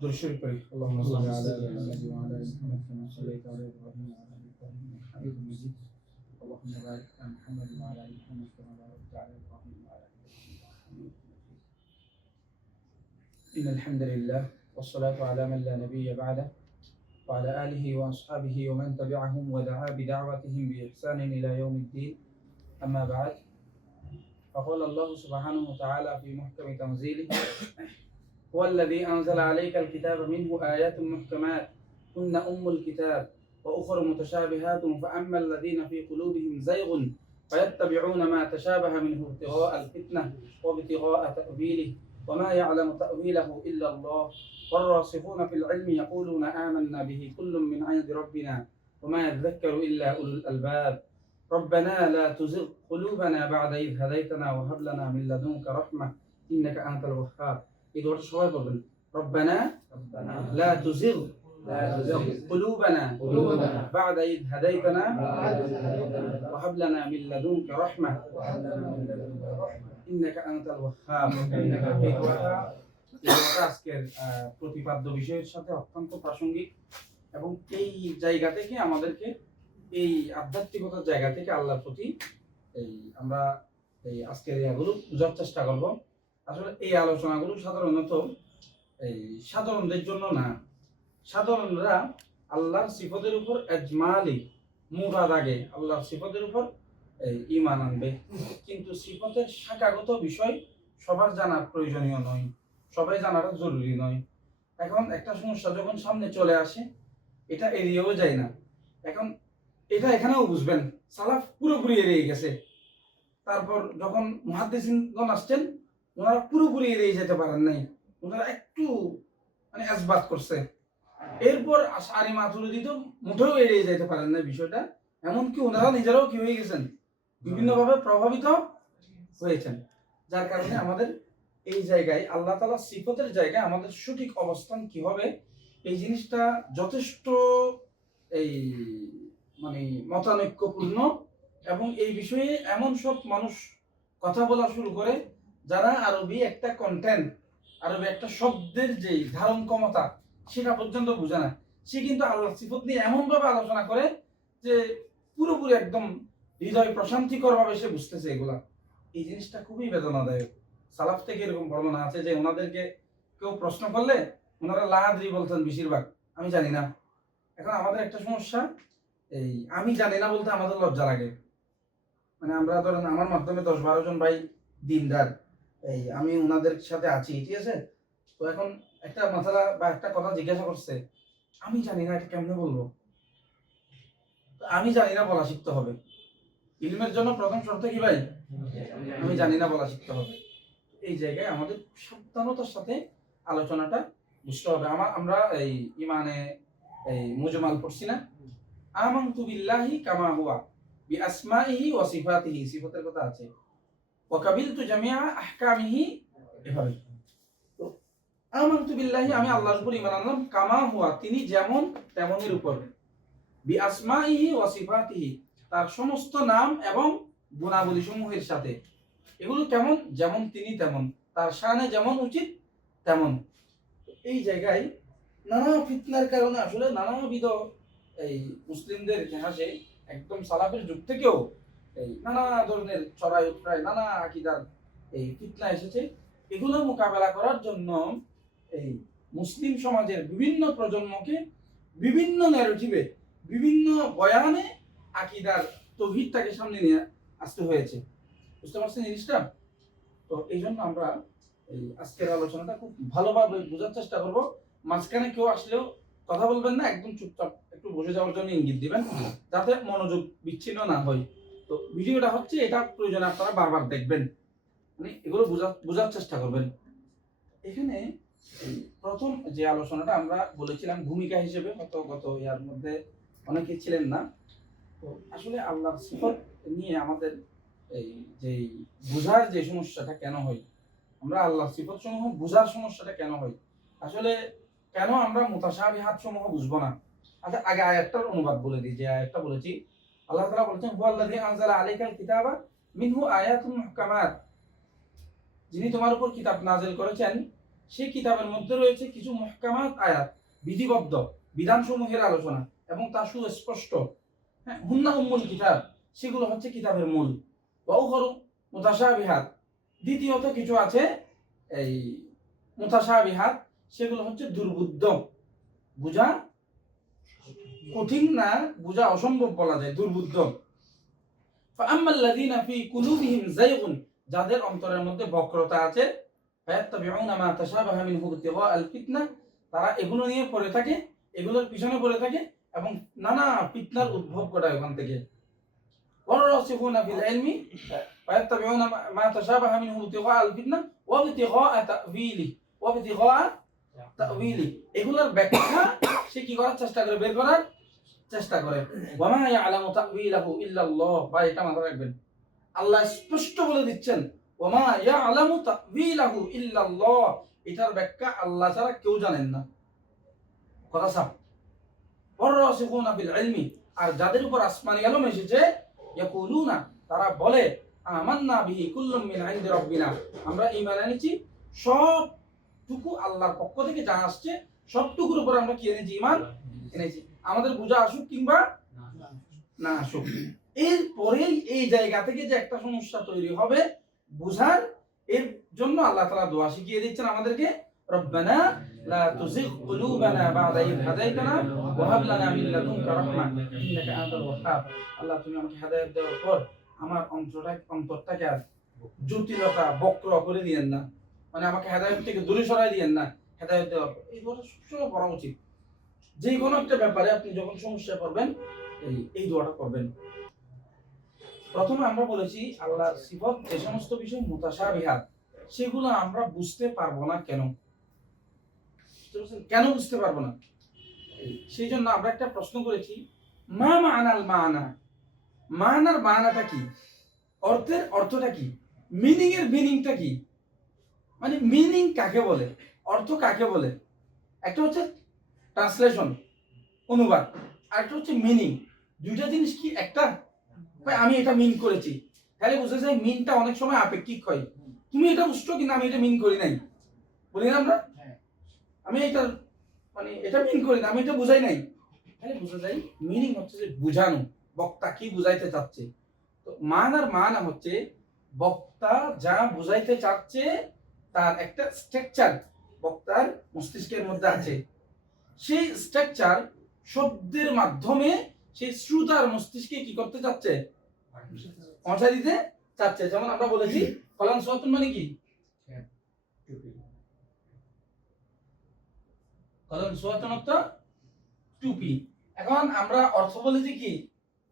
দুরূদ পড়ি আল্লাহুম্মা সাল্লি আলা মুহাম্মাদ ওয়া আলা আলি মুহাম্মাদ কামা সাল্লাইতা আলা ইব্রাহিম ওয়া আলা আলি ইব্রাহিম ইন্নাকা হামিদুম মাজিদ আল্লাহুম্মা বারিক আলা মুহাম্মাদ ওয়া আলা আলি মুহাম্মাদ কামা বারাকতা আলা ইব্রাহিম ওয়া আলা আলি ইব্রাহিম ইন্নাকা হামিদুম মাজিদ ইন্নাল হামদুলিল্লাহ ওয়াসসালাতু আলা মান লা নাবিয়্যা বা'দা ওয়া আলা আলিহি ওয়া আসহাবিহি ওয়া মান তাবি'আহুম ওয়া দা'a বিদা'ওয়াতিহিম বিইহসানিন ইলা ইয়াউমিদ্দিন আম্মা বা'দ فقال الله سبحانه وتعالى في محكم تنزيله هو الذي أنزل عليك الكتاب منه آيات محكمات هن أم الكتاب وأخر متشابهات فأما الذين في قلوبهم زيغ فيتبعون ما تشابه منه ابتغاء الفتنة وابتغاء تأويله وما يعلم تأويله إلا الله والراسخون في العلم يقولون آمنا به كل من عند ربنا وما يذكر إلا أولو الألباب ربنا لا تزغ قلوبنا بعد إذ هديتنا وهب لنا من لدنك رحمة إنك أنت الوهاب إذا شوي بقول ربنا لا تزغ قلوبنا بعد إذ هديتنا وهب لنا من لدنك رحمة إنك أنت الوهاب আজকের প্রতিপাদ্য বিষয়ের সাথে অত্যন্ত প্রাসঙ্গিক এবং এই জায়গা থেকে আমাদেরকে এই আধ্যাত্মিকতার জায়গা থেকে আল্লাহর প্রতি আমরা এই আজকের ইয়াগুলো বোঝার চেষ্টা করব। আসলে এই আলোচনাগুলো সাধারণত সাধারণদের জন্য না, সাধারণরা আল্লাহর সিফতের উপর এজমালি মুরাদ আগে আল্লাহর সিফতের উপর ঈমান আনবে, কিন্তু সিফতের শাখাগত বিষয় সবার জানার প্রয়োজনীয় নয়, সবাই জানাটা জরুরি নয়। এখন একটা সমস্যা যখন সামনে চলে আসে এটা এড়িয়েও যায় না। এখন এটা এখানেও বুঝবেন সালাফ পুরোপুরি এড়িয়ে গেছে, তারপর যখন মুহাদ্দিসিনগণ আসছেন ওনারা পুরোপুরি এড়িয়ে যেতে পারেন নাই, ওনারা একটু মানে আসবাত করছে। এরপর আশআরী মাতুরিদি তো মোটেও এড়িয়ে যেতে পারেন না বিষয়টা, এমনকি ওনারা নিজেরাও কি হয়ে গেছেন, বিভিন্নভাবে প্রভাবিত হয়েছেন। যার কারণে আমাদের এই জায়গায় আল্লাহ তাআলা সিফতের জায়গায় আমাদের সঠিক অবস্থান কি হবে এই জিনিসটা যথেষ্ট এই মানে মতানৈক্যপূর্ণ, এবং এই বিষয়ে এমন সব মানুষ কথা বলা শুরু করে যারা আরবি একটা কন্টেন্ট, আরবি একটা শব্দের যে ধারণ ক্ষমতা সেটা পর্যন্ত বোঝে না। সে কিন্তু আল্লাহর সিফত নিয়ে এমনভাবে আলোচনা করে যে পুরোপুরি একদম হৃদয় প্রশান্তিকর ভাবে সে বুঝতেছে এগুলা। এই জিনিসটা খুবই বেদনাদায়ক। সালাফ থেকে এরকম বর্ণনা আছে যে ওনাদেরকে কেউ প্রশ্ন করলে ওনারা লা আদরি বলতেন বেশিরভাগ, আমি জানি না। এখন আমাদের একটা সমস্যা, এই আমি জানি না বলতে আমাদের লজ্জা লাগে। মানে আমরা ধরেন আমার মাধ্যমে 10-12 জন ভাই দিনদার, এই আমি ওনাদের সাথে আছি, ঠিক আছে। তো এখন একটা মাসালা বা একটা কথা জিজ্ঞাসা করছে, আমি জানি না, এটা কেমনে বলবো? আমি জানি না বলা শিখতে হবে। ইলমের জন্য প্রথম শর্ত কি ভাই? আমি জানি না বলা শিখতে হবে। এই জায়গায় আমাদের সাবধানতার সাথে আলোচনাটা বুঝতে হবে। আমরা এই ইমানে এই মুজমাল পড়ছি না, আমানতু বিল্লাহি কামা হুয়া বিআসমাইহি ওয়া সিফাতিহি, সিফাতের কথা আছে, ওয়া কাবিলতু জামিআ আহকামিহি, এভাবে। তো আমানতু বিল্লাহি, আমি আল্লাহর উপর ঈমান আনলাম, কামা হুয়া, তিনি যেমন তেমনের উপর, বিআসমাইহি ওয়া সিফাতিহি, তার সমস্ত নাম এবং গুণাবলী সমূহের সাথে। এগুলো কেমন? যেমন তিনি তেমন, তার শানে যেমন উচিত তেমন। এই জায়গায় নানা ফিতনার কারণে আসলে নানাবিধ এই মুসলিমদের ইতিহাসে একদম সালাফের যুগ থেকেও এই নানা ধরনের চড়াই উৎরাই, নানা আকীদার এই ফিতনা এসেছে। এগুলো মোকাবেলা করার জন্য এই মুসলিম সমাজের বিভিন্ন প্রজন্মকে বিভিন্ন ন্যারেটিভে, বিভিন্ন বয়ানে আকীদার তাওহীদটাকে সামনে নিয়ে আসতে হয়েছে। বুঝতে পারছেন জিনিসটা? তো এই জন্য আমরা এই আজকের আলোচনাটা খুব ভালোভাবে বোঝার চেষ্টা করব। মাঝখানে কেউ আসলেও কথা বলবেন না, একদম চুপচাপ একটু বসে যাওয়ার জন্য ইঙ্গিত দিবেন, যাতে মনোযোগ বিচ্ছিন্ন না হয়। তো ভিডিওটা হচ্ছে এটা প্রয়োজনে আপনারা বারবার দেখবেন, মানে এগুলো বোঝার চেষ্টা করবেন। এখানে প্রথম যে আলোচনাটা আমরা বলেছিলাম ভূমিকা হিসেবে, হয়তো গত ইয়ার মধ্যে অনেকে ছিলেন না। তো আসলে আল্লাহর সিফত নিয়ে আমাদের এই যে বুঝার যে সমস্যাটা কেন হয়, আমরা আল্লাহর সিফত সমূহ বুঝার সমস্যাটা কেন হয়, আসলে কেন আমরা মুতাশাবিহাত সমূহ বুঝবো না? আচ্ছা, আগে আয়াতটার অনুবাদ বলে দিই। যে আয়াতটা বলেছি, আল্লাহ তাআলা বলেছেন হুয়াল্লাযী আনজালা আলাইকাল কিতাবা মিনহু আয়াতুন মুহকামাত, যিনি তোমার উপর কিতাব নাযিল করেছেন সেই কিতাবের মধ্যে রয়েছে কিছু মুহকামাত আয়াত, বিধিবদ্ধ বিধানসমূহের আলোচনা, এবং তা সুস্পষ্ট। হ্যাঁ, হুন্না উম্মুল কিতাব, সেগুলো হচ্ছে কিতাবের মূল। ওয়া উখরু মুতাশাবিহাত, দ্বিতীয়ত কিছু আছে এই মুতাশাবিহাত, সেগুলো হচ্ছে দুর্বোধ্য, বুঝা কঠিন না, বুঝা অসম্ভব বলা যায়, দুর্বোধ্য। ফাআম্মাল্লাযীনা ফী কুলুবিহিম যায়গুন, যাদের অন্তরের মধ্যে বক্রতা আছে, ফায়াত্তাবিউনা মা তাশাবাহা মিনহু ইবতিগাআল ফিতনা, তারা এগুলো নিয়ে পড়ে থাকে, এগুলোর পিছনে পড়ে থাকে এবং নানা ফিতনার উদ্ভব ঘটায় ওখান থেকে। ওয়ারাসিখুনা ফিল ইলমি ফায়াত্তাবিউনা মা তাশাবাহা মিনহু ইবতিগাআল ফিতনা ওয়া ইবতিগাআ তা'ওয়িলি, ওয়া ইবতিগাআ তা'ওয়িলি, এগুলোর ব্যাখ্যা সে কি করার চেষ্টা করে, বের করার চেষ্টা করে। ওয়া মা ইয়ালামু তা'ওয়িলাহু ইল্লাল্লাহ, বা এটা মাথায় রাখবেন, আল্লাহ স্পষ্ট বলে দিচ্ছেন ওয়া মা ইয়ালামু তা'ওয়িলাহু ইল্লাল্লাহ, এটার ব্যাখ্যা আল্লাহ ছাড়া কেউ জানেন না। কথা সাফ। ওয়ারাসিখুনা ফিল ইলমি, আর যাদের উপর আসমানি ইলম এসেছে, ইয়াকুলুনা, তারা বলে, আমান্না বিহি কুল্লুম মিন ইনদি রাব্বিনা, আমরা ঈমান এনেছি সবটুকু আল্লাহর পক্ষ থেকে যা আসছে সবটুকুর উপর আমরা কি এনেছি, ঈমান এনেছি, আমাদের বোঝা আসুক কিংবা না আসুক। এরপরেই এই জায়গা থেকে যে একটা সমস্যা তৈরি হবে বুঝার, এর জন্য আল্লাহ তাআলা দোয়া শিখিয়ে দিচ্ছেন আমাদেরকে, রব্বানা লা তুযিগ কুলুবানা বা'দা ইয হাদাইতানা ওয়া হাব লানা মিন লাদুনকা রাহমা ইন্নাকা আনতাল ওয়াহ্হাব, আল্লাহ তুমি আমাকে হেদায়েত দেওয়ার পর আমার অন্তরটাকে আর জটিলতা বক্র করে দিয়েন না, মানে আমাকে হেদায়েত থেকে দূরে সরাই দিয়েন না, হেদায়েত দেওয়ার পর। এই দোয়াটা সবসময় পড়া উচিত। যে কোনো একটা ব্যাপারে আপনি যখন সমস্যায় পড়বেন এই দোয়াটা করবেন। প্রথমে আমরা বলেছি আল্লাহর সিফত যে সমস্ত বিষয় মুতাশাবিহাত, সেগুলো আমরা বুঝতে পারবো না কেন? কেন বুঝতে পারবো না? সেই জন্য আমরা একটা প্রশ্ন করেছি, মা মা'নাল মা'না, মা'নার মা'নাটা কি, অর্থের অর্থটা কি, মিনিং এর মিনিংটা কি, মানে মিনিং কাকে বলে, অর্থ কাকে বলে। একটা হচ্ছে ট্রান্সলেশন, অনুবাদ, আর একটা হচ্ছে মিনিং। দুইটা জিনিস কি একটা? আমি এটা মিন করেছি, তাহলে বুঝতে চাই মিনটা অনেক সময় আপেক্ষিক হয়। তুমি এটা বুঝছো কিন্তু আমি এটা মিন করি নাই, বলি না আমরা, আমি এটা মানে এটা মিন করি না, আমি এটা বুঝাই নাই, তাহলে বুঝা যায় মিনিং হচ্ছে যে বুঝানো, বক্তা কি বুঝাইতে চাচ্ছে। তো মানার মানা হচ্ছে বক্তা যা বুঝাইতে চাচ্ছে তার একটা স্ট্রাকচার বক্তার মস্তিষ্কের মধ্যে আছে, সেই স্ট্রাকচার শব্দের মাধ্যমে সেই শ্রোতার মস্তিষ্কে কি করতে চাচ্ছে, পৌঁছা দিতে চাচ্ছে। যেমন আমরা বলেছি কলাম সুয়াতুন মানে কি, কলাম সুয়াতুন অর্থ টুপি। এখন আমরা অর্থ বলেছি কি,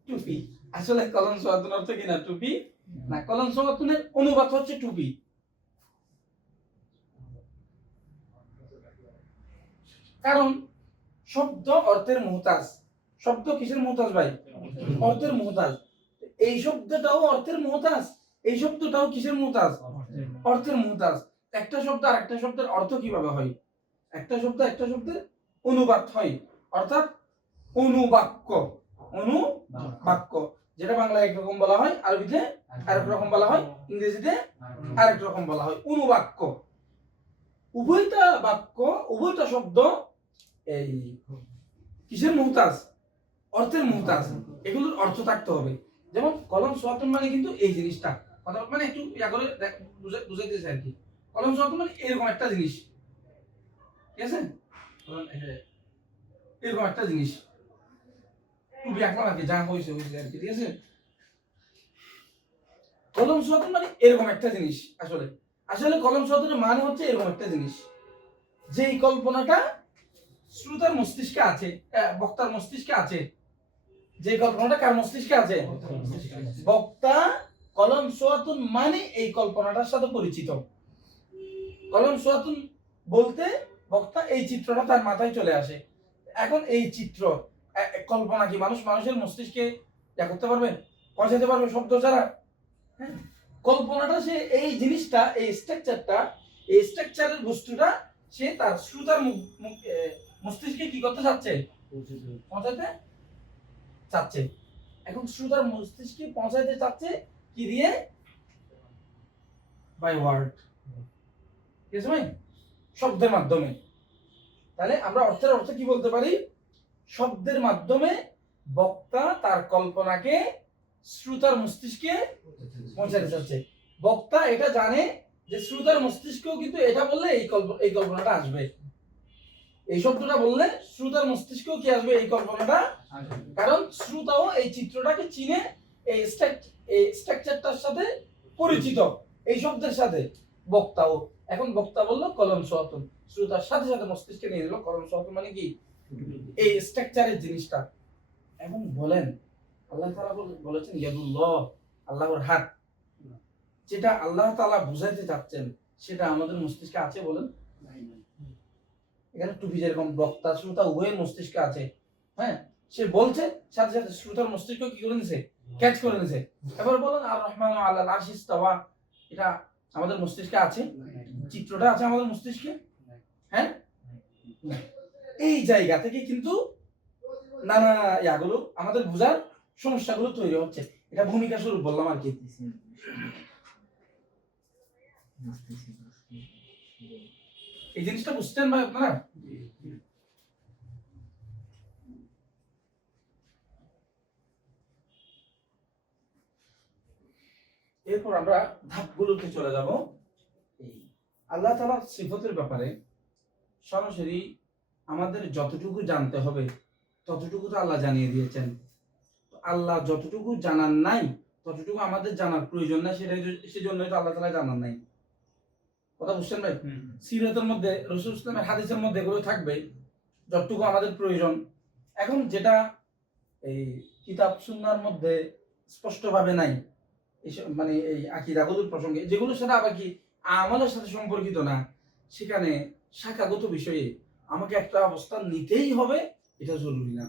টুপি। আসলে কলাম সুয়াতুন অর্থ কি না, টুপি না, কলাম সুয়াতুনের অনুবাদ হচ্ছে টুপি। কারণ শব্দ অর্থের মুহতাজ। শব্দ কিসের মুহতাজ ভাই? অর্থের মুহতাজ। এই শব্দটাও অর্থের মুহতাজ, এই শব্দটাও কিসের মুহতাজ? অর্থের মুহতাজ। একটা শব্দ আর একটা শব্দের অর্থ কিভাবে হয়? একটা শব্দ একটা শব্দের অনুবাদ হয়, অর্থাৎ অনুবাক্য। অনুবাক্য, যেটা বাংলায় একরকম বলা হয়, আরবিতে আরেক রকম বলা হয়, ইংরেজিতে আরেক রকম বলা হয়, অনুবাক্য। উভয়টা বাক্য, উভয়টা শব্দ এই কিসের মুহতাজ? অর্থের মুহতাজ। এগুলোর অর্থ থাকতে হবে। যেমন কলম সোয়াতুন মানে কিন্তু এই জিনিসটা, কথা মানে একটু ইয়া করে বুঝাইতেছে আর কি। কলম সোয়াতুন মানে এরকম একটা জিনিস, ঠিক আছে, এরকম একটা জিনিস, টুপি আঁকলাম আর কি, যা হয়েছে হয়েছে আর কি, ঠিক আছে। কলম সোয়াতুন মানে এরকম একটা জিনিস। আসলে আসলে কলম সোয়াতুনের মানে হচ্ছে এরকম একটা জিনিস, যেই কল্পনাটা শ্রোতার মস্তিষ্কে আছে, বক্তার মস্তিষ্কে আছে, যে কল্পনাটা কার মস্তিষ্কে আছে? বক্তা কলম সোয়াতুন মানে এই কল্পনাটার সাথে পরিচিত। কলম সোয়াতুন বলতে বক্তা এই চিত্রটা তার মাথায় চলে আসে। এখন এই চিত্র কল্পনা কি মানুষের মস্তিষ্কে করতে পারবে, পৌঁছাতে পারবে শব্দ ছাড়া? কল্পনাটা সে এই জিনিসটা, এই স্ট্রাকচারটা, এই স্ট্রাকচারের বস্তুটা সে তার শ্রোতার মস্তিষ্কে কি করতে চাচ্ছে? পৌঁছাতে চাচ্ছে। এখন শ্রোতার মস্তিষ্কে পৌঁছাতে চাচ্ছে কি দিয়ে? By word. ঠিক আছে ভাই? শব্দের মাধ্যমে। তাহলে আমরা অর্থের অর্থ কি বলতে পারি? শব্দের মাধ্যমে বক্তা তার কল্পনাকে শ্রোতার মস্তিষ্কে পৌঁছাতে চাচ্ছে। বক্তা এটা জানে যে শ্রোতার মস্তিষ্কেও কিন্তু এটা বললে এই কল্পনাটা আসবে, এই শব্দটা বললে শ্রোতার মস্তিষ্কেও কি আসবে? এই কল্পনাটা। কারণ শ্রোতাও এই চিত্রটাকে চিনে, এই স্ট্রাকচারটার সাথে পরিচিত, এই শব্দের সাথে বক্তাও। এখন বক্তা বললো কলম সোয়াতুন, শ্রোতার সাথে সাথে মস্তিষ্কে নিয়ে দিল কলম সোয়াতুন মানে কি? এই স্ট্রাকচারের জিনিসটা। এবং বলেন আল্লাহ তাআলা বলেছেন ইয়াদুল্লাহ, আল্লাহর হাত। যেটা আল্লাহ তাআলা বুঝাইতে চাচ্ছেন সেটা আমাদের মস্তিষ্কে আছে বলেন? এখানে টুপি যেরকম বক্তা শ্রোতা উভয়ের মস্তিষ্কে আছে, হ্যাঁ, সে বলছে সাথে সাথে শ্রোতার মস্তিষ্ক কি করে নিছে? ক্যাচ করে নিছে। এবার বলেন আর রহমান আলাল আরশি ইস্তাওয়া, এটা আমাদের মস্তিষ্কে আছে? চিত্রটা আছে আমাদের মস্তিষ্কে? হ্যাঁ, এই জায়গা থেকে কিন্তু নানা ইয়াগুলো আমাদের বোঝার সমস্যাগুলো তৈরি হচ্ছে। এটা ভূমিকা স্বরূপ বললাম আর কি। এই জিনিসটা বুঝতেন ভাই আপনারা? এরপর আমরা ধাপগুলোতে চলে যাব। আল্লাহ তাআলার সিফতের ব্যাপারে সরাসরি আমাদের যতটুকু জানতে হবে ততটুকু তো আল্লাহ জানিয়ে দিয়েছেন। আল্লাহ যতটুকু জানার নাই ততটুকু আমাদের জানার প্রয়োজন নাই, সেজন্যই তো আল্লাহ তাআলা জানার নাই। কথা বুঝছেন ভাই? সিরাতের মধ্যে রাসূল ইসলামের হাদিসের মধ্যে এগুলো থাকবে যতটুকু আমাদের প্রয়োজন। এখন যেটা এই কিতাব সুন্নাহর মধ্যে স্পষ্টভাবে নাই, মানে এই আকীদাগত প্রসঙ্গে যেগুলো সেটা আবার কি আমলের সাথে সম্পর্কিত না, সেখানে শাখাগত বিষয়ে আমাকে একটা অবস্থান নিতেই হবে, এটা জরুরি না।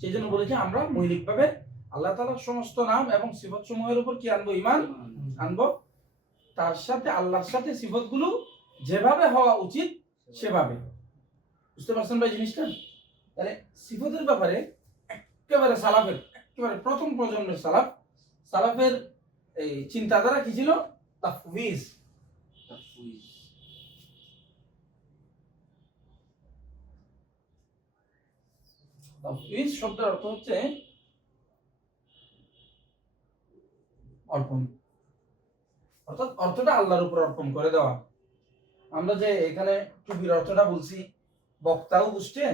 সেই জন্য বলেছি আমরা মৌলিকভাবে আল্লাহ তাআলার সমস্ত নাম এবং সিফত সমূহের উপর কি আনবো? ঈমান আনবো। তার সাথে আল্লাহর সাথে সিফতগুলো যেভাবে হওয়া উচিত সেভাবে। বুঝতে পারছেন ভাই জিনিসটা? তাহলে সিফতের ব্যাপারে একেবারে প্রথম প্রজন্মের সালাফের এই চিন্তাধারা কি ছিল? তাফউইজ। তাফউইজ শব্দের অর্থ হচ্ছে অর্পণ, অর্থাৎ অর্থটা আল্লাহর উপর অর্পণ করে দেওয়া। আমরা যে এখানে টুপির অর্থটা বলছি, বক্তাও বুঝছে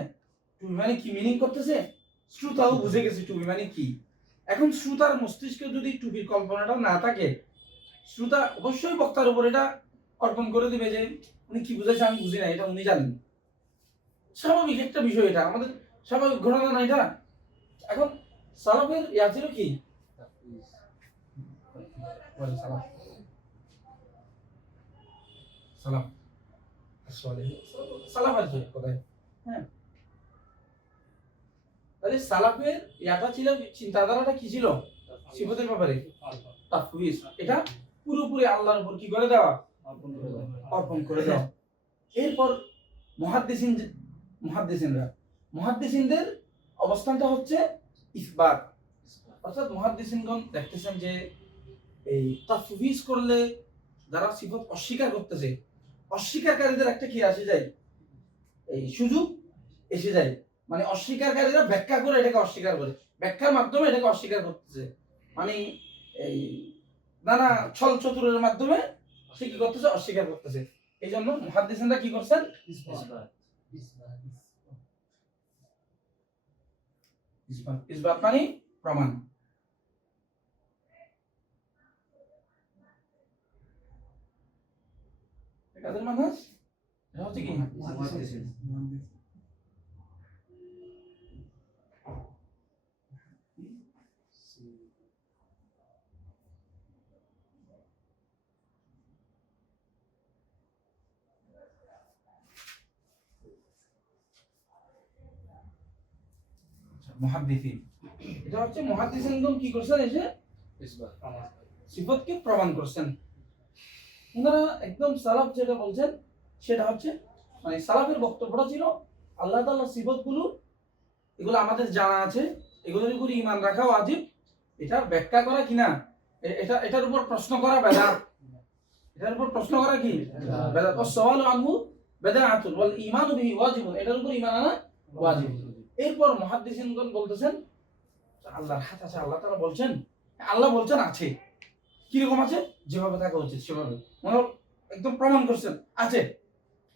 টুপি মানে কি মিনিং করতেছে, শ্রোতাও বুঝে গেছে টুপি মানে কি। এখন শ্রোতার মস্তিষ্কে যদি টুপির কল্পনাটা না থাকে, শ্রোতা অবশ্যই বক্তার উপর এটা অর্পণ করে দিবে যে উনি কি বুঝাইছে আমি বুঝি না, এটা উনি জানেন। স্বাভাবিক একটা বিষয়, এটা আমাদের স্বাভাবিক ঘটনা না এটা। এখন সালাফের ইয়া ছিল কি? সালাফের ইয়াটা ছিল, চিন্তাধারাটা কি ছিল সিফতের ব্যাপারে? তাফউইজ। এটা পুরোপুরি আল্লাহর উপর কি করে দেওয়া? অর্পণ করে দেওয়া। এরপর মুহাদ্দিসিনদের অবস্থানটা হচ্ছে ইসবাত। অর্থাৎ মুহাদ্দিসিনগণ দেখতেছেন যে এই তাফউইজ করলে যারা সিফত অস্বীকার করতেছে, অস্বীকারীদের একটা কি আসে যায়, এই সুযোগ এসে যায়। মানে অস্বীকারীরা ব্যাখ্যা করে এটাকে অস্বীকার করে, ব্যাখ্যার মাধ্যমে এটাকে অস্বীকার করতেছে। মানে এই নানা ছল চতুরের মাধ্যমে সে কি করতেছে? অস্বীকার করতেছে। এই জন্য মুহাদ্দিসিনরা কি করছেন? ইসবাত মানে প্রমাণ। কাদের মানুষ এটা হচ্ছে কি? মুহাদ্দিসিন, এটা হচ্ছে মুহাদ্দিসিনগণ কি করছেন? এসে সিফতকে প্রমাণ করছেন। ওনারা একদম সালাফ যেটা বলছেন সেটা হচ্ছে, মানে সালাফের বক্তব্যটা ছিল আল্লাহ তাআলার সিফতগুলো এগুলো আমাদের জানা আছে, এগুলোর উপর ঈমান রাখা ওয়াজিব। এটার ব্যাখ্যা করা কিনা, এটার উপর প্রশ্ন করা বেদাত। এটার উপর প্রশ্ন করা কি? বেদাত। ওয়াসওয়ালু আনহু বেদাআতুন ওয়াল ঈমানু বিহি ওয়াজিবুন, এটার উপর ঈমান আনা ওয়াজিব। এরপর মুহাদ্দিসিনগণ বলতেছেন আল্লাহর হাত আছে, আল্লাহ তাআলা বলছেন, আল্লাহ বলছেন আছে, কিরকম আছে, যেভাবে থাকা উচিত সেভাবে, মানে একদম প্রমাণ করছেন আছে,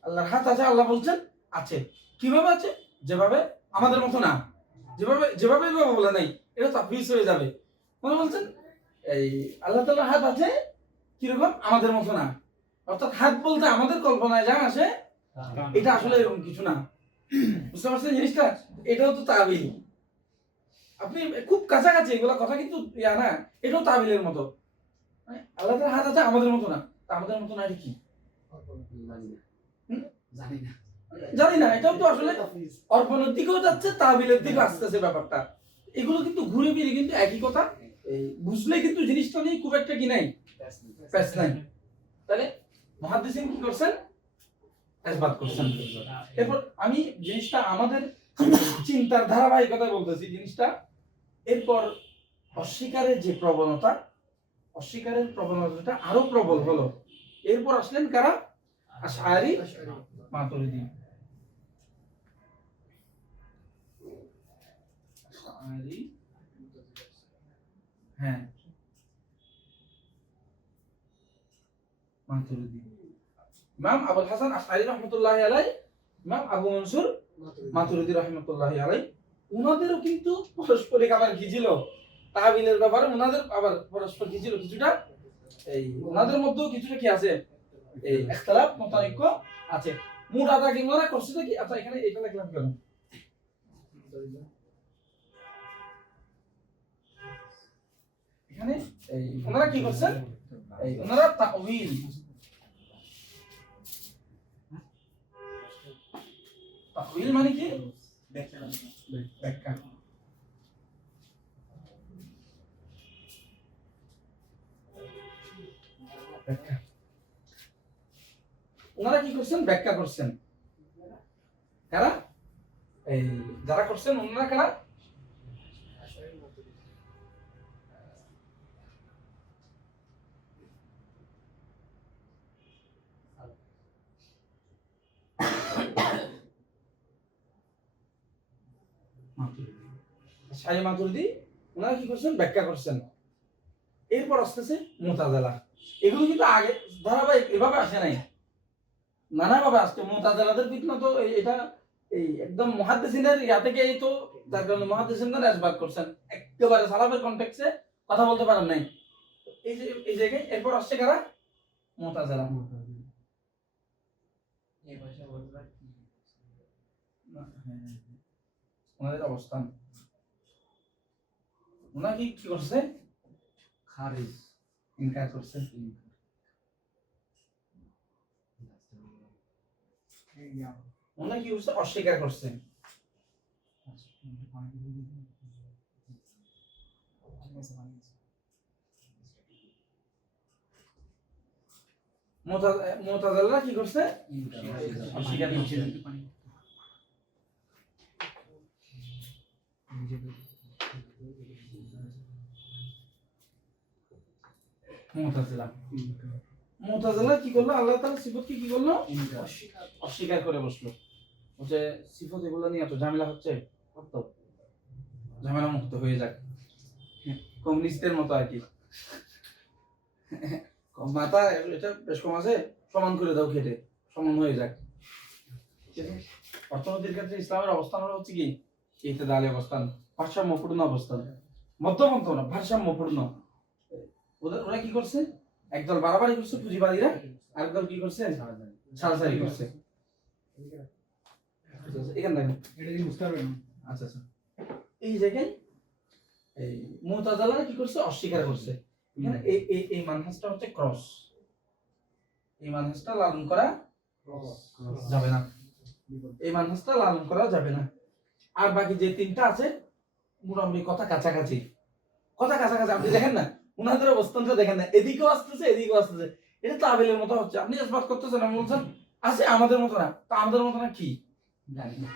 আল্লাহর হাত আছে, আল্লাহ বলছেন আছে, কিভাবে আছে, যেভাবে আমাদের মতো না, যেভাবে যেভাবে বলে নাই, এটা তাফসীর হয়ে যাবে। মানে বলছেন এই আল্লাহ তাআলার হাত আছে কিরকম, আমাদের মতো না, অর্থাৎ হাত বলতে আমাদের কল্পনায় যা আসে এটা আসলে এরকম কিছু না। বুঝতে পারছেন জিনিসটা? এটাও তো তাবিল, আপনি খুব কাছাকাছি, এগুলা কথা কিন্তু ইয়া না, এটাও তাবিলের মতো। মানে আল্লাহ তাআলার হাত আছে আমাদের মতো না, তা আমাদের মতো না এটা কি জানি না, এটাও তো আসলে অর্পণের দিকেও যাচ্ছে, তাবিলের দিকে আসতেছে ব্যাপারটা। এগুলো কিন্তু ঘুরে ফিরে কিন্তু একই কথা, এই বুঝলে কিন্তু জিনিসটা নিয়ে খুব একটা কি নাই, প্যাচ নাই। তাহলে মুহাদ্দিসিন কি করছেন, ইসবাত করছেন। এরপর আমি জিনিসটা আমাদের চিন্তার ধারাবাহিকতা বলতেছি জিনিসটা। এরপর অস্বীকারের যে প্রবণতা, অস্বীকারের প্রবণতাটা আরো প্রবল হলো। এরপর আসলেন কারা, আশআরী মাতুরিদি। আশআরী, হ্যাঁ মাতুরিদি। ইমাম আবুল হাসান আশআরী রাহমাতুল্লাহি আলাইহি, ইমাম আবু মনসুর মাতুরিদি রাহমাতুল্লাহি আলাইহি, উনাদেরও কিন্তু পারস্পরিক আবার কি ছিল, তাহবিলের ব্যাপারে উনাদের আবার পরস্পর কি ছিল কিছুটা, এই উনাদের মধ্যেও কিছুটা কি আছে, এই ইখতিলাফ মতানৈক্য আছে। মোট আদা কি ওনারা করছে কি, আচ্ছা এখানে এটা লিখলাম কেন, এখানে এই ওনারা কি করছেন, এই ওনারা তাওয়িল, তাওয়িল মানে কি, ব্যাখ্যা, ব্যাখ্যা, ব্যাখ্যা, ওনারা কি করছেন, ব্যাখ্যা করছেন। কারা, এই যারা করছেন ওনারা কারা, আশআরী মাতুরিদি, ওনারা কি করছেন, ব্যাখ্যা করছেন। এরপর আসতেছে মুতাজিলা। এগুলো কিন্তু আগে ধারাবাহিক এভাবে আসে নাই, নানাভাবে আসছে। মুতাজিলাদের ফিতনা তো এটা এই একদম মুহাদ্দিসিনের ইয়া থেকে, এই তো তার কারণে মুহাদ্দিসিনগণ ইসবাত করছেন, একেবারে সালাফের কনটেক্সটে কথা বলতে পারেন নাই। এই যে এই জায়গায় এরপর আসছে কারা, মুতাজিলা। এই ভাষা বলতে ওনাদের অবস্থান, ওনারা কি কি করছে, খারিজ, ইনকার করছে। ওনারা কি করছে, অস্বীকার করছে। মুতাজিলা কি করছে, অস্বীকার করছে। মুতাজিলা কি করলো, আল্লাহ তাআলার সিফাতকে কি করলো, অস্বীকার করে বসলো। যে সিফাত এগুলো নিয়ে এত ঝামেলা হচ্ছে, কত ঝামেলা মুক্ত হয়ে যাক, কমিউনিস্টদের মতো আর কি, মাথা এটা বেশ কম আছে, সমান করে দাও কেটে, সমান হয়ে যাক। অর্থনীতির ক্ষেত্রে ইসলামের অবস্থান হচ্ছে কি, ইতিদালি অবস্থান, ভারসাম্যপূর্ণ অবস্থান, মধ্যপন্থ না, ভারসাম্যপূর্ণ। ওরা কি করছে, একদল বাড়াবাড়ি করছে পুঁজিবাদীরা, আরেকদল কি করছে, ছাড়াছাড়ি করছে। এখানে দেখেন, এটা কি বুঝতে পারবেন? আচ্ছা আচ্ছা, এই জায়গায় এই মুতাজিলা কি করছে, অস্বীকার করছে। এখানে এই মানহাজটা হচ্ছে ক্রস, এই মানহাজটা লালন করা যাবে না, এই মানহাজটা লালন করা যাবে না। আর বাকি যে তিনটা আছে মোটামুটি কথা কাছাকাছি, কথা কাছাকাছি। আপনি দেখেন না উনাদের অবস্থানটা দেখেন না, এদিকেও আসতেছে এদিকেও আসতেছে, এটা তাবিলের মতো হচ্ছে। আপনি ইসবাত করতেছেন, আপনি বলছেন আছে আমাদের মতো না, তা আমাদের মতো না কি জানি না,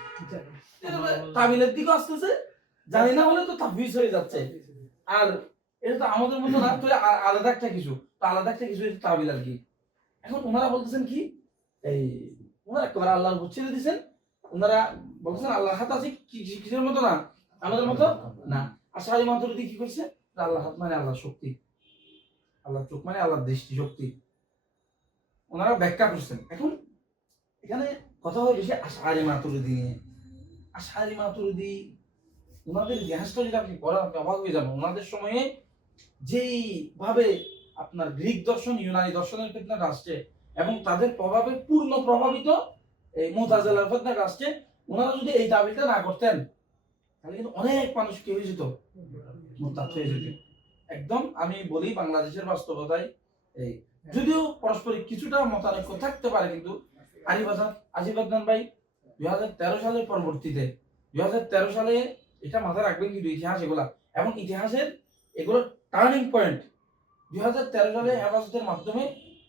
তাবিলের দিকেও আসতেছে, জানি না হলে তো তাফবিজ হয়ে যাচ্ছে। আর এটা তো আমাদের মতো না, তো আলাদা একটা কিছু, তো আলাদা একটা কিছু, এটা তাবিল আর কি। এখন ওনারা বলতেছেন কি, এই ওনারা একেবারে আল্লাহর উপর ছেড়ে দিয়েছেন। ওনারা বলছেন আল্লাহর হাত আছে কিসের মতো না, আমাদের মতো না। আশারি মাতুরিদি কি করছে, আল্লাহর হাত মানে আল্লাহর শক্তি, আল্লাহর চোখ মানে আল্লাহর দৃষ্টি শক্তি, ওনারা ব্যাখ্যা করছেন। এখন এখানে কথা হয় বেশি আশারি মাতুরিদি নিয়ে। আশারি মাতুরিদি ওনাদের ইতিহাসটা যদি আপনি পড়েন আপনি অবাক হয়ে যাবেন। ওনাদের সময়ে যেই ভাবে আপনার গ্রিক দর্শন ইউনানি দর্শনের ফিতনাটা আসছে এবং তাদের প্রভাবে পূর্ণ প্রভাবিত এই মুতাজিলার ফিতনাটা আসছে, ওনারা যদি এই দাবিটা না করতেন তাহলে কিন্তু অনেক মানুষ কি হয়ে যেত, মুরতাদ হয়ে যেত একদম। আমি বলি বাংলাদেশের বাস্তবতায় এই যদিও পারস্পরিক কিছুটা মতানৈক্য থাকতে পারে, কিন্তু আজিব আদনান ভাই 2013 সালের পরবর্তীতে 2013 সালে এটা মাথায় রাখবেন কিন্তু ইতিহাস এগুলা, এবং ইতিহাসের এগুলো টার্নিং পয়েন্ট। 2013 সালে হেফাজতের মাধ্যমে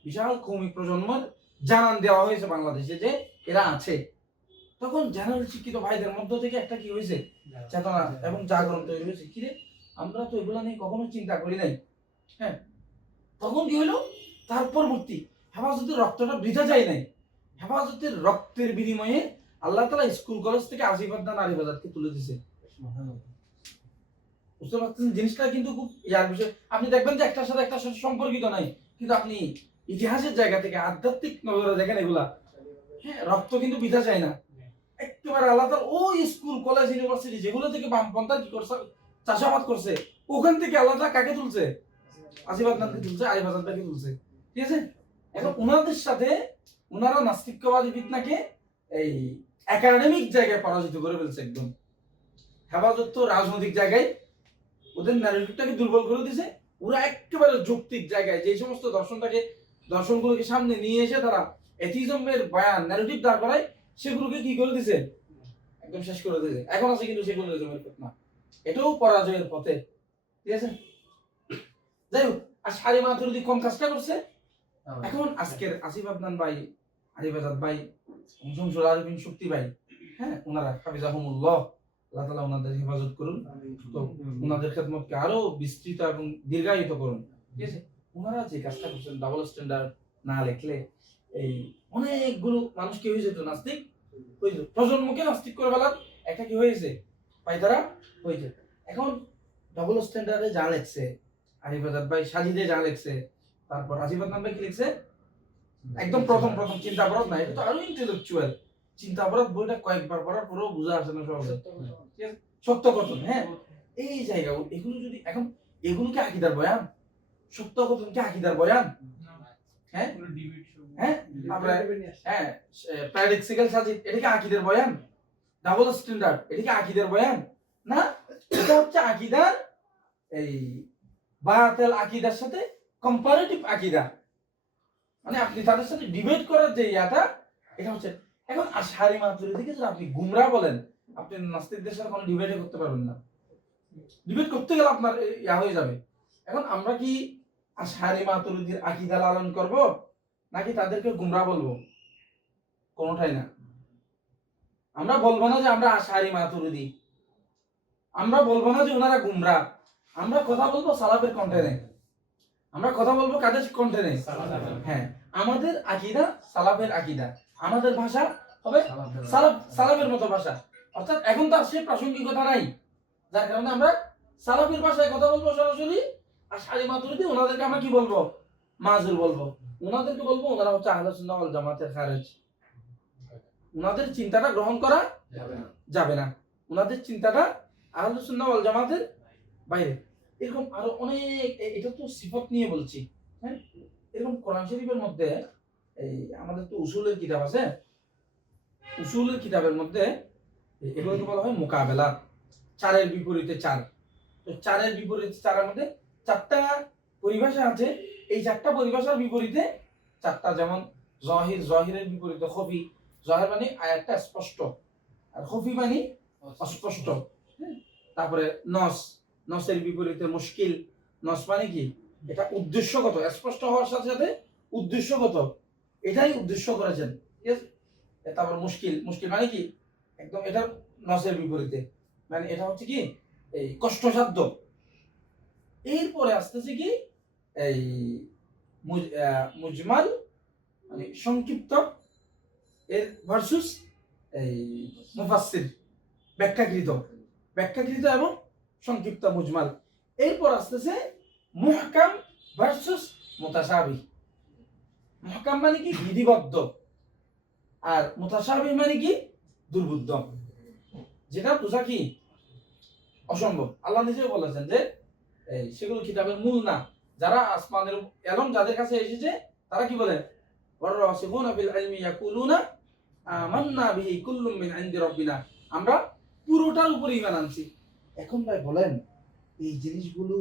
বিশাল কৌমি প্রজন্মের জানান দেওয়া হয়েছে বাংলাদেশে যে এরা আছে। তখন জেনারেল শিক্ষিত ভাইদের মধ্য থেকে একটা কি হয়েছে, চেতনা এবং জাগরণ তৈরি হয়েছে, কিরে আমরা তো এগুলা নিয়ে কখনো চিন্তা করি নাই। হ্যাঁ, তখন কি হলো, তার পরবর্তী হেফাজতের রক্তটা বৃথা যায় নাই। হেফাজতের রক্তের বিনিময়ে আল্লাহ তাআলা স্কুল কলেজ থেকে আজিব আদনান আরিফ আজাদকে তুলে দিয়েছে। বুঝতে পারছেন জিনিসটা কিন্তু খুব ইয়ার বিষয়। আপনি দেখবেন যে একটার সাথে একটার সাথে সম্পর্কিত নাই, কিন্তু আপনি ইতিহাসের জায়গা থেকে আধ্যাত্মিক নজরে দেখেন এগুলা, হ্যাঁ রক্ত কিন্তু বৃথা যায় না। একেবারে আল্লাহ তাআলা ওই স্কুল কলেজ ইউনিভার্সিটি যেগুলো থেকে বামপন্থা কি করছে, চাষাবাদ করছে, ওখান থেকে আল্লাহ তাআলা কাকে তুলছে, আজিব আদনানকে তুলছে, আরিফ আজাদকে তুলছে। ঠিক আছে, এখন ওনাদের সাথে ওনারা নাস্তিকবাদী ফিতনাকে এই একাডেমিক জায়গায় পরাজিত করে ফেলছে একদম। হেফাজত তো রাজনৈতিক জায়গায় ওদের ন্যারেটিভটাকে দুর্বল করে দিয়েছে। ওরা একেবারে যৌক্তিক জায়গায় যে সমস্ত দর্শনগুলোকে সামনে নিয়ে এসে তারা এথিজমের বয়ান ন্যারেটিভ দাঁড় করায়, সেগুলোকে কি করে দিয়েছে, একদম শেষ করে দিয়েছে। এখন আছে কিন্তু সেকুলারিজমের ফিতনা, এটাও পরাজয়ের পথে। ঠিক আছে, যাই হোক, আশারি মাতুরিদি কোন কাজটা করছে। এখন আজকের আসিফ আদনান ভাই, আরিফ আজাদ ভাই, শামসুল আরিফিন শক্তি ভাই, হ্যাঁ ওনারা হাফিজাহুমুল্লাহ, আল্লাহ তাআলা ওনাদের হেফাজত করুন, তো ওনাদের খেদমতকে আরো বিস্তৃত এবং দীর্ঘায়িত করুন। ঠিক আছে, ওনারা যে কাজটা করছেন ডাবল স্ট্যান্ডার্ড না লিখলে এই অনেকগুলো মানুষ কি হয়ে যেত, নাস্তিক হয়ে যেত, প্রজন্মকে নাস্তিক করে ফেলার একটা কি হয়েছে পায়তারা হয়েছে। এখন ডাবল স্ট্যান্ডার্ডে যা লেখছে আরিফ আজাদ ভাই, সাজিদে যা লেখছে, তারপর আজিব আদনান ভাই কি লিখছে, একদম প্রথম চিন্তাপরাধ না, এটা তো আরো ইন্টেলেকচুয়াল। চিন্তাপরাধ বইটা কয়েকবার পড়ার পরেও বোঝা আসে না সহজে। সত্য কথন, হ্যাঁ এই জায়গা এগুলো যদি এখন এগুলোকে আকীদার বয়ান, সত্য কথন কি আকীদার বয়ান, হ্যাঁ হ্যাঁ আমরা হ্যাঁ প্যারাডক্সিক্যাল সাজিদ এটা কি আকীদার বয়ান, ডাবল স্ট্যান্ডার্ড এটা কি আকীদার বয়ান না, এটা হচ্ছে আকীদার এই বাতিল আকীদার সাথে কম্পারেটিভ আকীদা, মানে আপনি তাদের সাথে ডিবেট করার যে ইয়াটা এটা হচ্ছে। এখন আশারি মাতুরিদিকে যদি আপনি গুমরাহ বলেন, আপনি নাস্তিকদের সাথে কোনো ডিবেটই করতে পারবেন না, ডিবেট করতে গেলে আপনার ইয়া হয়ে যাবে। এখন আমরা কি আশারি মাতুরিদির আকীদা লালন করব নাকি তাদেরকে গুমরাহ বলবো, কোনোটাই না। আমরা বলবো না যে আমরা আশারি মাতুরিদি, আমরা বলবো না যে ওনারা গুমরাহ, আমরা কথা বলবো সালাফের কন্টেনে, আমরা কথা বলবো কাদের কন্টেনে, হ্যাঁ আমাদের আকীদা সালাফের আকীদা, আমাদের ভাষা হবে সালাফের মতো ভাষা। অর্থাৎ এখন তার সে প্রাসঙ্গিকতা নাই, যার কারণে আমরা সালাফের ভাষায় কথা বলবো সরাসরি। আর আশারি মাতুরিদি ওনাদেরকে আমরা কি বলবো, মাজুর বলবো, ওনাদেরকে বলবো ওনারা হচ্ছে আহলুস সুন্নাহ ওয়াল জামাতের খারিজ, ওনাদের চিন্তাটা গ্রহণ করা যাবে না, ওনাদের চিন্তাটা আহলুস সুন্নাহ ওয়াল জামাতের বাইরে। এরকম আরো অনেক, এটা তো সিফত নিয়ে বলছি, হ্যাঁ এরকম কোরআন শরীফের মধ্যে এই আমাদের তো উসুলের কিতাব আছে, উসুলের কিতাবের মধ্যে এগুলোকে বলা হয় মোকাবেলা, চারের বিপরীতে চার। তো চারের বিপরীতে চারের মধ্যে চারটা পরিভাষা আছে, এই চারটা পরিভাষার বিপরীতে চারটা, যেমন জহির, জহিরের বিপরীতে খফি, জহির মানে আয়াতটা স্পষ্ট, আর খফি মানে অস্পষ্ট। তারপরে নস, নসের বিপরীতে মুশকিল, নস মানে কি এটা উদ্দেশ্যগত, স্পষ্ট হওয়ার সাথে সাথে উদ্দেশ্যগত, এটাই উদ্দেশ্য করেছেন। ঠিক আছে, তারপর মুশকিল, মুশকিল মানে কি একদম এটা নসের বিপরীতে, মানে এটা হচ্ছে কি এই কষ্টসাধ্য। এরপরে আসতেছে কি এই মুজমাল মানে সংক্ষিপ্ত, এর ভার্সুস এই মুফাসসির, ব্যাখ্যাকৃত এবং সংক্ষিপ্ত মুজমাল। এরপর আসতেছে মুহকাম ভার্সুস মুতাশাবিহ। মুহকাম মানে কি বিধিবদ্ধ, আর মুতাশাবিহ মানে কি দুর্বোধ্য, যেটা বোঝা কি অসম্ভব। আল্লাহ নিজেও বলেছেন যে সেগুলো কিতাবের মূল না। যারা আসমানের এলম যাদের কাছে এসেছে তারা কি বলে, ওয়ারাসিখুনা ফিল ইলমি ইয়াকুলুনা আমান্না বিহি কুল্লুম মিন ইনদি রাব্বিনা, আমরা পুরোটার উপর ঈমান আনছি। এখন ভাই বলেন, এই জিনিসগুলো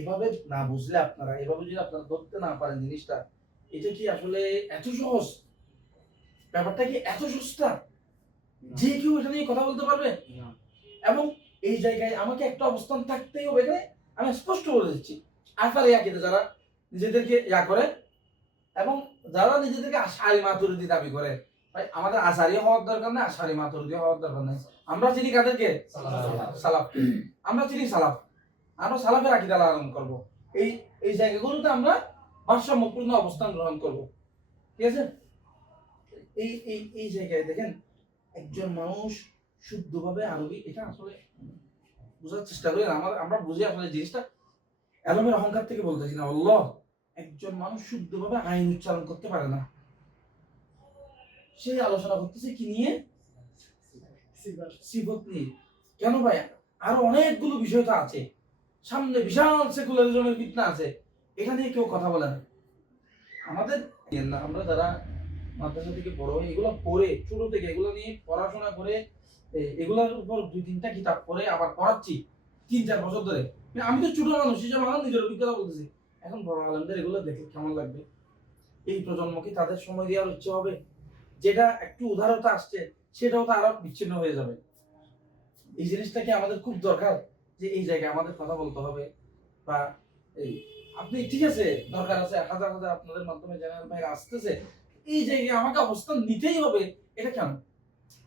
এভাবে না বুঝলে, আপনারা এভাবে যদি আপনারা ধরতে না পারেন জিনিসটা, এটা কি আসলে এত সহজ? ব্যাপারটা কি এত সস্তা যে কেউ এটা নিয়ে কথা বলতে পারবে? এবং এই জায়গায় আমাকে একটা অবস্থান থাকতেই হবে। এখানে আমি স্পষ্ট বলে দিচ্ছি, আশারি আকিদা যারা নিজেদেরকে করে এবং যারা নিজেদেরকে আশারি মাতুরিদি দাবি করে, ভাই আমাদের আশারি হওয়ার দরকার নেই, আশারি মাতুরিদি হওয়ার দরকার নেই। আমরা চিনি কাদেরকে? সালাফ। আমরা চিনি সালাফ, আমরা সালাফের আকিদা লালন করব। এই জায়গাগুলোতে আমরা ভারসাম্যপূর্ণ অবস্থান গ্রহণ করব, ঠিক আছে? এই জায়গায় দেখেন, একজন মানুষ শুদ্ধভাবে আরবি, এটা আসলে বোঝার চেষ্টা করি, আমরা বুঝি আসলে জিনিসটা এলমের অহংকার থেকে বলতেছি না। আল্লাহ, একজন মানুষ শুদ্ধভাবে আইন উচ্চারণ করতে পারে না, সে আলোচনা করতেছে কি নিয়ে? সিফত নিয়ে। কেন ভাই? আরো অনেকগুলো বিষয় তো আছে, সামনে বিশাল সেকুলারিজমের ফিতনা আছে, এটা নিয়ে কেউ কথা বলে না। আমাদের আমরা যারা মাদ্রাসা থেকে বড় হয়ে এগুলো পড়ে, ছোট থেকে এগুলো নিয়ে পড়াশোনা করে, এগুলোর উপর 2-3টা কিতাব পড়ে আবার পড়াচ্ছি 3-4 বছর ধরে। আমি তো ছোট মানুষ হিসেবে আমার নিজের অভিজ্ঞতা বলতেছি। এখন বড় আলেমদের এগুলো দেখলে কেমন লাগবে? এই প্রজন্মকে তাদের সময় দেওয়ার ইচ্ছে হবে, যেটা একটু উদারতা আসছে সেটাও তো আরো বিচ্ছিন্ন হয়ে যাবে। এই জিনিসটা কি আমাদের খুব দরকার যে এই জায়গায় আমাদের কথা বলতে হবে? বা আপনি ঠিক আছে, দরকার আছে, হাজার হাজার আপনাদের মাধ্যমে জেনারেল ভাইরা আসতেছে, এই জায়গায় আমাকে অবস্থান নিতেই হবে, এটা কেন?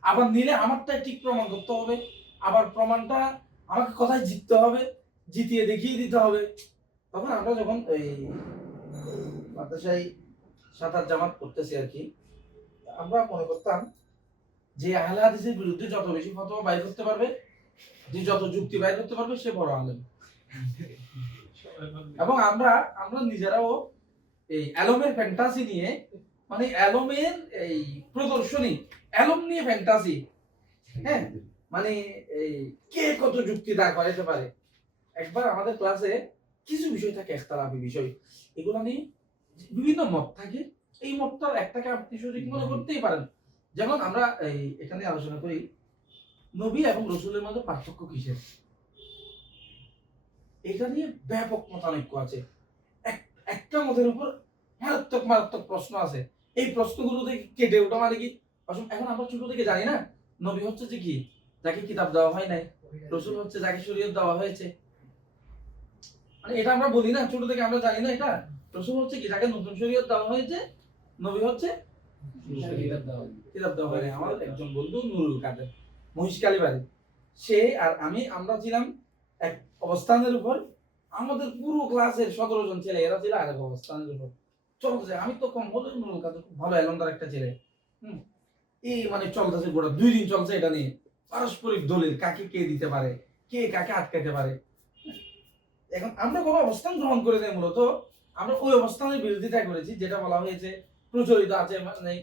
আবার নিলে আমারটা ঠিক প্রমাণ করতে হবে, আবার প্রমাণটা আমাকে কথায় জিততে হবে, জিতিয়ে দেখিয়ে দিতে হবে। তখন আমরা যখন মাদ্রাসায় 7-8 জামাত করতেছি আর কি, আমরা মনে করতাম যে আহলে হাদিসের বিরুদ্ধে যত বেশি ফতোয়া বাইর করতে পারবে, যে যত যুক্তি বাইর করতে পারবে, সে বড় আলেম। এবং আমরা নিজেরাও এই এলমের ফ্যান্টাসি নিয়ে, মানে এলমের এই প্রদর্শনী, এলম নিয়ে ফ্যান্টাসি, হ্যাঁ, মানে কে কত যুক্তি দাঁড় করাইতে পারে। একবার আমাদের ক্লাসে কিছু বিষয় থাকে, ইখতিলাফি বিষয়, এগুলো নিয়ে বিভিন্ন মত থাকে। এই মতটার একটাকে আপনি সঠিক মনে করতেই পারেন। যেমন আমরা এখানে আলোচনা করি নবী এবং রসুলের মধ্যে পার্থক্য কিসের, এটা নিয়ে ব্যাপক মতানৈক্য আছে। একটা মতের উপর মারাত্মক প্রশ্ন আছে। এই প্রশ্নগুলো থেকে কেটে ওঠা মানে কি? এখন আমরা ছোট থেকে জানি না নবী হচ্ছে যে কি, যাকে কিতাব দেওয়া হয় নাই, রসুল হচ্ছে যাকে শরীয়ত দেওয়া হয়েছে। মানে এটা আমরা বলি না, ছোট থেকে আমরা জানি না এটা। রসুল হচ্ছে কি, যাকে নতুন শরীয়ত দেওয়া হয়েছে। নবী হচ্ছে কিতাব দেওয়া হয় নাই। আমার একজন বন্ধু নুরুল কাদের, মহিষকালী বাড়ি, সে আর আমরা ছিলাম এক অবস্থানের উপর। আমাদের পুরো ক্লাসের 17 জন ছেলে, এরা ছিল আরেক অবস্থানের উপর চলতেছে। আমি তো কম হলে নুরুল কাদের খুব ভালো এলমদার একটা ছেলে। এই মানে চলতেছে গোটা 2 দিন চলছে এটা নিয়ে পারস্পরিক দলিল, কাকে কে দিতে পারে, কে কাকে আটকাতে পারে। এখন আমরা কোনো অবস্থান গ্রহণ করে নেই, মূলত আমরা ওই অবস্থানের বিরোধিতা করেছি যেটা বলা হয়েছে প্রচলিত আছে, মানে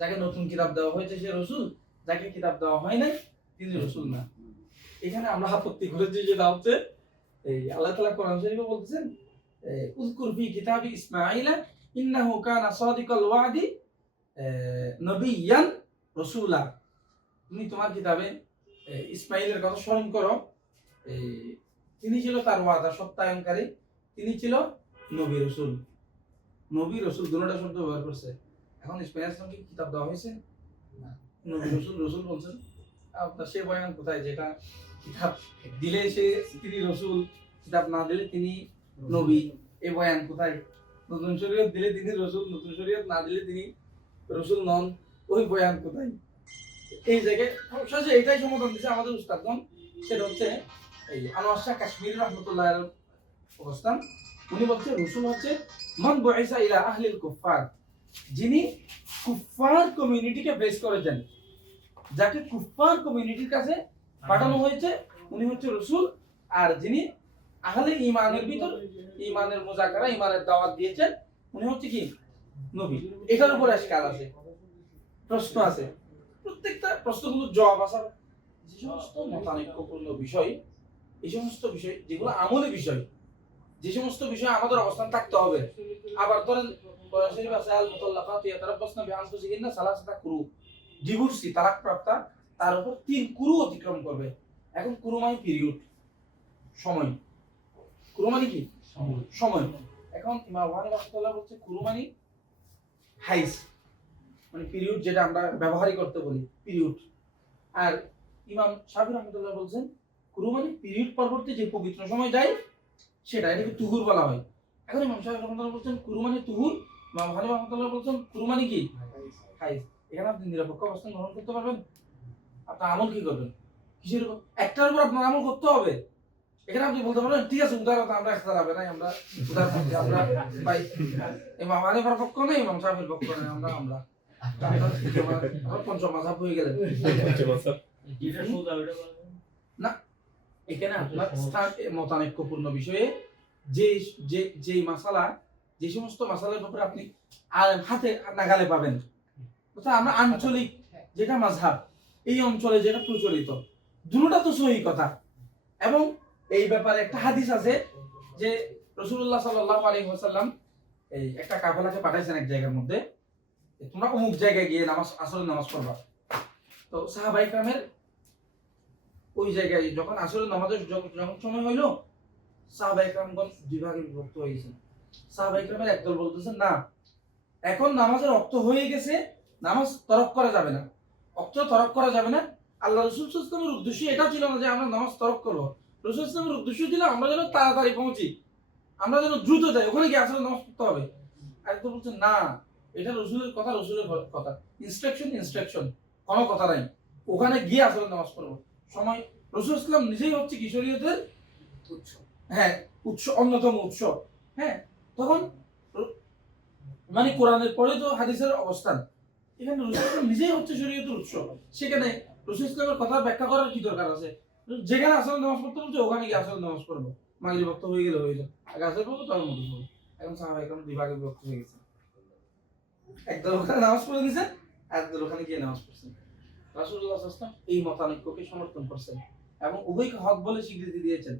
যাকে নতুন কিতাব দেওয়া হয়েছে সে রসুল, যাকে কিতাব দেওয়া হয় নাই তিনি রসুল না। এখানে আমরা আপত্তি করেছি, যেটা হচ্ছে এই আল্লাহ তাআলা কোরআন শরীফে বলতেছেন, উযকুর ফি কিতাবি ইসমাঈলা ইন্নাহু কানা সাদিকাল ওয়াদি নবিয়্যান রাসূলা। তুমি তোমার কিতাবে ইসমাঈলের কথা স্মরণ করো, তিনি ছিল তার ওয়াদা সত্যায়নকারী, তিনি ছিল নবী রসুল। নবী রসুল দুটোটা শব্দ ব্যবহার করছে। এখন ইসমাঈল ইসলামকে কিতাব দেওয়া হয়েছে না, নবী রসুল বলছেন। আপনার সে বয়ান কোথায়, যেটা কিতাব দিলে তিনি রসুল, কিতাব না দিলে তিনি নবী, এই বয়ান কোথায়? নতুন শরীয়ত দিলে তিনি রসুল, নতুন শরীয়ত না দিলে তিনি রসুল নন, ওই বয়ান কোথায়? এই জায়গায় সহজে এটাই সমাধান দিচ্ছে আমাদের উস্তাদগণ। সেটা হচ্ছে এই আনোয়ার শাহ কাশ্মীরি রহমতুল্লাহ এর অবস্থান। উনি বলছে রসুল হচ্ছে মান বুইসা ইলা আহলিল কুফফার, যিনি কুফফার কমিউনিটিকে বেস করেছেন, যাকে কুফফার কমিউনিটির কাছে পাঠানো হয়েছে উনি হচ্ছে রাসূল। আর যিনি আহলে ঈমানের ভিতর ঈমানের মুযাকারা ঈমানের দাওয়াত দিয়েছেন উনি হচ্ছে কি নবী। এটার উপর আজকাল আছে, প্রশ্ন আছে, প্রত্যেকটা প্রশ্নগুলোর জবাব আছে। যে সমস্ত মতানৈক্যপূর্ণ বিষয়, এই সমস্ত বিষয় যেগুলো আমলি বিষয়, যে সমস্ত বিষয়ে আমাদের অবস্থান থাকতে হবে। আবার ধরেন কোরআন শরীফ আছে আল মুতাল্লাকাতু ইয়াতারাব্বাসনা বিআনফুসিহিন্না সালাসাতা কুরু, ডিভোর্সি তালাক প্রাপ্তা তার উপর 3 কুরু অতিক্রম করবে। এখন কুরু মানে পিরিয়ড, সময়। কুরু মানে কি সময়। এখন ইমাম আবু হানিফা রাহমাতুল্লাহ বলছে কুরু মানে হাইজ, মানে পিরিয়ড, যেটা আমরা ব্যবহারিক করতে বলি পিরিয়ড। আর ইমাম শাফি রাহমাতুল্লাহ বলছেন কুরু মানে পিরিয়ড পরবর্তী যে পবিত্র সময় যায় সেটা, এটাকে তুহুর বলা হয়। এখন ইমাম শাফি রাহমাতুল্লাহ বলছেন কুরু মানে তুহুর, ইমাম হানিফা রাহমাতুল্লাহ বলছেন কুরু মানে কি হাইজ। এখানে আপনি নিরপেক্ষ অবস্থান গ্রহণ করতে পারবেন? আপনার আমল কি করবেন? কিসের উপর? একটার উপর আপনার আমল করতে হবে। এখানে আপনি বলতে পারবেন ঠিক আছে উদাহরণ আমরা একসাথে নাই, আমরা উদাহরণ আমরা ভাই ইমাম হানিফার পক্ষ নেই, ইমাম শাফির পক্ষ নেই, আমরা আমরা পঞ্চম মাযহাব হয়ে গেলেন না। এখানে আপনার স্থান মতানৈক্যপূর্ণ বিষয়ে যে যে যে মাসালা, যে সমস্ত মাসালার ব্যাপারে আপনি হাতে নাগালে পাবেন, অর্থাৎ আমরা আঞ্চলিক যেটা মাযহাব, এই অঞ্চলে যেটা প্রচলিত, দুটোটা তো সহি কথা। এবং এই ব্যাপারে একটা হাদিস আছে যে রাসূলুল্লাহ সাল্লাল্লাহু আলাইহি ওয়াসাল্লাম এই একটা কাফেলাকে পাঠাইছেন এক জায়গার মধ্যে, তোমরা অমুক জায়গায় গিয়ে নামাজ আসরের নামাজ পড়বা। তো সাহাবায়ে কেরামের ওই জায়গায় যখন আসরের নামাজের যখন সময় হইলো, সাহাবায়ে কেরামগণ দুই ভাগে বিভক্ত হয়ে গেছেন। সাহাবায়ে কেরামের একদল বলতেছেন না, এখন নামাজের ওয়াক্ত হয়ে গেছে, নামাজ তরক করা যাবে না, ওয়াক্ত তরক করা যাবে না। আল্লাহ রাসূল সাল্লাল্লাহু আলাইহি ওয়াসাল্লামের উদ্দেশ্য এটা ছিল না যে আমরা নামাজ তরক করব। রাসূল সাল্লাল্লাহু আলাইহি ওয়াসাল্লামের উদ্দেশ্য ছিল আমরা যেন তাড়াতাড়ি পৌঁছি, আমরা যেন দ্রুত যাই, ওখানে গিয়ে আসরের নামাজ পড়তে হবে। আর তো বলছেন না, এটা রাসূলের কথা, রাসূলের কথা, ইনস্ট্রাকশন, কোনো কথা নাই, ওখানে গিয়ে আসরের নামাজ পড়ব। সময় রাসূল সাল্লাল্লাহু আলাইহি ওয়াসাল্লাম নিজেই হচ্ছে কি শরীয়তের উৎস, হ্যাঁ উৎস, অন্যতম উৎস। হ্যাঁ, তখন মানে কোরআনের পরে তো হাদিসের অবস্থান, এখানে রাসূল নিজেই হচ্ছে শরীয়তের উৎস। সেখানে রাসূল ইসলামের কথা ব্যাখ্যা করার কি দরকার আছে? যেখানে আসরের নামাজ পড়তে বলছে ওখানে গিয়ে আসরের নামাজ পড়বো, মাগরিব ওয়াক্ত হয়ে গেলে হয়ে যায়, আগে আসর পড়বো তখন মাগরিব পড়বো। এখন সাহাবায়ে কেরাম দুই ভাগে বিভক্ত হয়ে গেছে, একদল ওখানে নামাজ পড়ে দিয়েছে, একদল ওখানে গিয়ে নামাজ পড়ছে। রাসূলুল্লাহ সাল্লাল্লাহু আলাইহি ওয়াসাল্লাম এই মতানৈক্যকে সমর্থন করছেন এবং উভয়কে হক বলে স্বীকৃতি দিয়েছেন।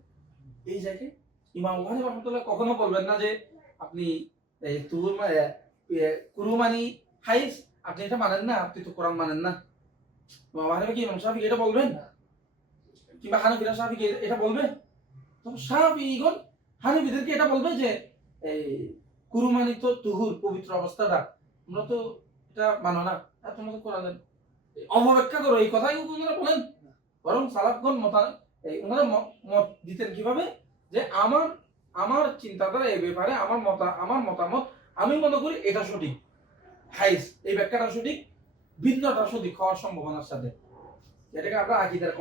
এই জায়গায় ইমাম আবু হানিফা রাহমাতুল্লাহ কখনো বলবেন না যে আপনি এই তুহুর কুরু মানি হাইজ, আপনি এটা মানেন না, আপনি তো কোরআন মানেন না। ইমাম আবু হানিফা কি ইমাম শাফি এটা বলবেন? কিংবা হানাফিরা শাফি এটা বলবে? তো শাফিঈগণ হানাফিদেরকে এটা বলবে যে এই কুরু মানি তো তুহুর, পবিত্র অবস্থাটা, তোমরা তো এটা মানো না, আর তোমরা তো কোরআনের অপব্যাখ্যা করো, এই কথাই ওনারা বলেন। বরং সালাফগণ ওনারা মত দিতেন কিভাবে যে আমার চিন্তাধারা এই ব্যাপারে, আমার মতামত আমি মনে করি এটা সঠিক, হাইস এই ব্যাখ্যাটা সঠিক, ভিন্নটা সঠিক হওয়ার সম্ভাবনার সাথে। এটাকে আমরা আকীদার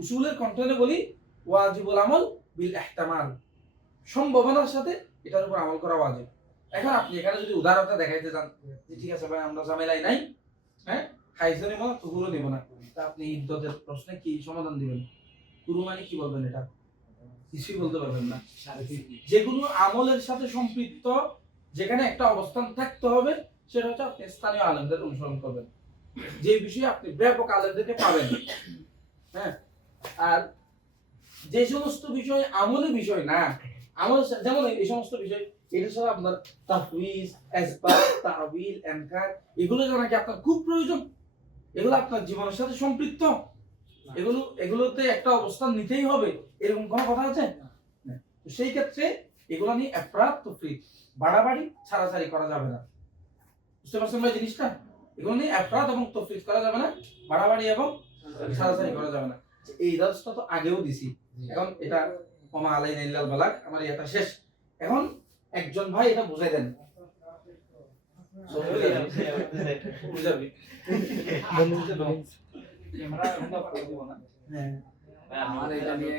উসুলের কন্টেন্টে বলি ওয়াজিবুল আমল বিল ইহতিমাল, সম্ভাবনার সাথে এটার উপর আমল করা ওয়াজিব। এখন আপনি এখানে যদি উদাহরণটা দেখাইতে চান যে ঠিক আছে ভাই আমরা ঝামেলাই নাই, হ্যাঁ হাইসও নিব না তুহুরও নিব না, তা আপনি ইদ্দতের প্রশ্নে কি সমাধান দিবেন? কুরু মানে কি বলবেন? এটা কিছুই বলতে পারবেন না। যেগুলো আমলের সাথে সম্পৃক্ত, যেখানে একটা অবস্থান থাকতে হবে, সেটা হচ্ছে আপনি স্থানীয় আলেমদের অনুসরণ করবেন, যে বিষয়ে আপনি ব্যাপক আলেমদেরকে পাবেন। হ্যাঁ, আর যে সমস্ত বিষয় আমলি বিষয় না, আমল যেমন এই সমস্ত বিষয়, এটা ছাড়া আপনার তাফউইজ, ইসবাত, তা'উইল, ইনকার, এগুলো জানা কি আপনার খুব প্রয়োজন? এগুলো আপনার জীবনের সাথে সম্পৃক্ত, এগুলোতে একটা অবস্থান নিতেই হবে, এরকম কোনো কথা আছে? তো সেই ক্ষেত্রে এগুলো নিয়ে আফরাত তাফরিদ, বাড়াবাড়ি ছাড়াছাড়ি করা যাবে না। বুঝতে পারছেন ভাই জিনিসটা? এগুলো নিয়ে আফরাত এবং তাফরিদ করা যাবে না, বাড়াবাড়ি এবং ছাড়াছাড়ি করা যাবে না। এই দর্শটা তো আগেও দিছি, এখন এটা ওমা আলাইনা ইল্লাল বালাগ, আমার এটা শেষ। এখন একজন ভাই এটা বুঝাই দেন, বুঝাবি আমরা আমরা পড়ে দিব না। হ্যাঁ, আমার এটা নিয়ে